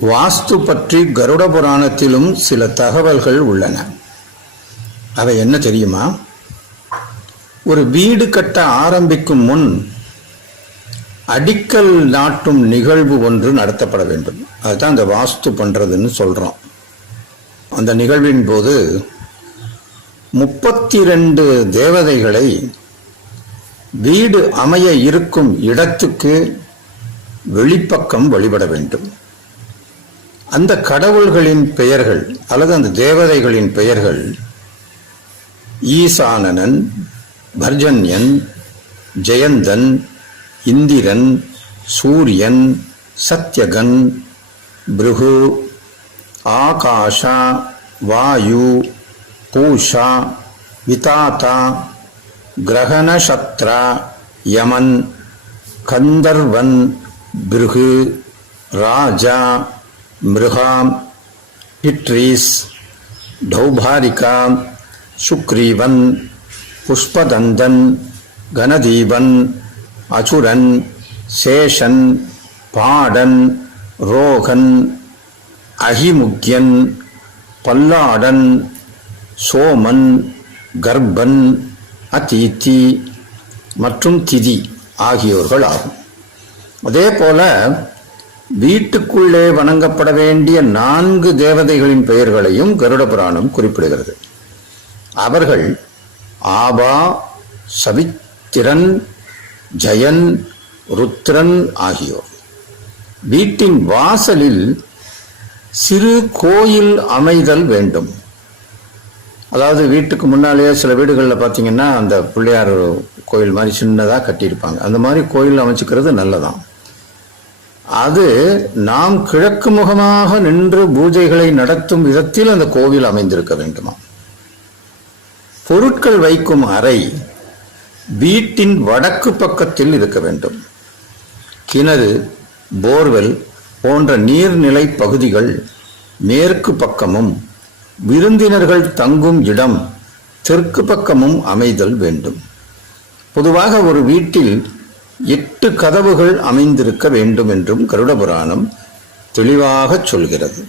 வாஸ்து பற்றி கருட புராணத்திலும் சில தகவல்கள் உள்ளன. அவை என்ன தெரியுமா? ஒரு வீடு கட்ட ஆரம்பிக்கும் முன் அடிக்கல் நாட்டும் நிகழ்வு ஒன்று நடத்தப்பட வேண்டும். அதுதான் அந்த வாஸ்து பண்ணுறதுன்னு சொல்கிறோம் அந்த நிகழ்வின் போது முப்பத்தி ரெண்டு தேவதைகளை வீடு அமைய இருக்கும் இடத்துக்கு வெளிப்பக்கம் வழிபட வேண்டும். அந்த கடவுள்களின் பெயர்கள் அல்லது அந்த தேவதைகளின் பெயர்கள் ஈசானனன் பர்ஜன்யன் ஜெயந்தன் இந்திரன் சூரியன் சத்யகன் பிருகு ஆகாஷா வாயு பூஷா விதாத்தா கிரகணசத்ரா யமன் கந்தர்வன் பிருகு ராஜா மிருகாம் ஹிட்ரீஸ் டௌபாரிகா சுக்ரீவன் புஷ்பதந்தன் கனதீபன் அசுரன் சேஷன் பாடன் ரோகன் அகிமுக்கியன் பல்லாடன் சோமன் கர்ப்பன் அதித்தி மற்றும் திதி ஆகியோர்கள் ஆகும் அதே போல வீட்டுக்குள்ளே வணங்கப்பட வேண்டிய நான்கு தேவதைகளின் பெயர்களையும் கருட புராணம் குறிப்பிடுகிறது. அவர்கள் ஆபா சவித்திரன் ஜெயன் ருத்ரன் ஆகியோர். வீட்டின் வாசலில் சிறு கோயில் அமைதல் வேண்டும். அதாவது வீட்டுக்கு முன்னாலேயே சில வீடுகளில் பார்த்தீங்கன்னா அந்த பிள்ளையார் கோயில் மாதிரி சின்னதாக கட்டியிருப்பாங்க. அந்த மாதிரி கோயில் அமைச்சுக்கிறது நல்லதான் அது நாம் கிழக்கு முகமாக நின்று பூஜைகளை நடத்தும் விதத்தில் அந்த கோவில் அமைந்திருக்க வேண்டுமா? பொருட்கள் வைக்கும் அறை வீட்டின் வடக்கு பக்கத்தில் இருக்க வேண்டும். கிணறு போர்வெல் போன்ற நீர்நிலை பகுதிகள் மேற்கு பக்கமும் விருந்தினர்கள் தங்கும் இடம் தெற்கு பக்கமும் அமைதல் வேண்டும். பொதுவாக ஒரு வீட்டில் எட்டு கதவுகள் அமைந்திருக்க வேண்டும் என்றும் கருட புராணம் தெளிவாக சொல்கிறது.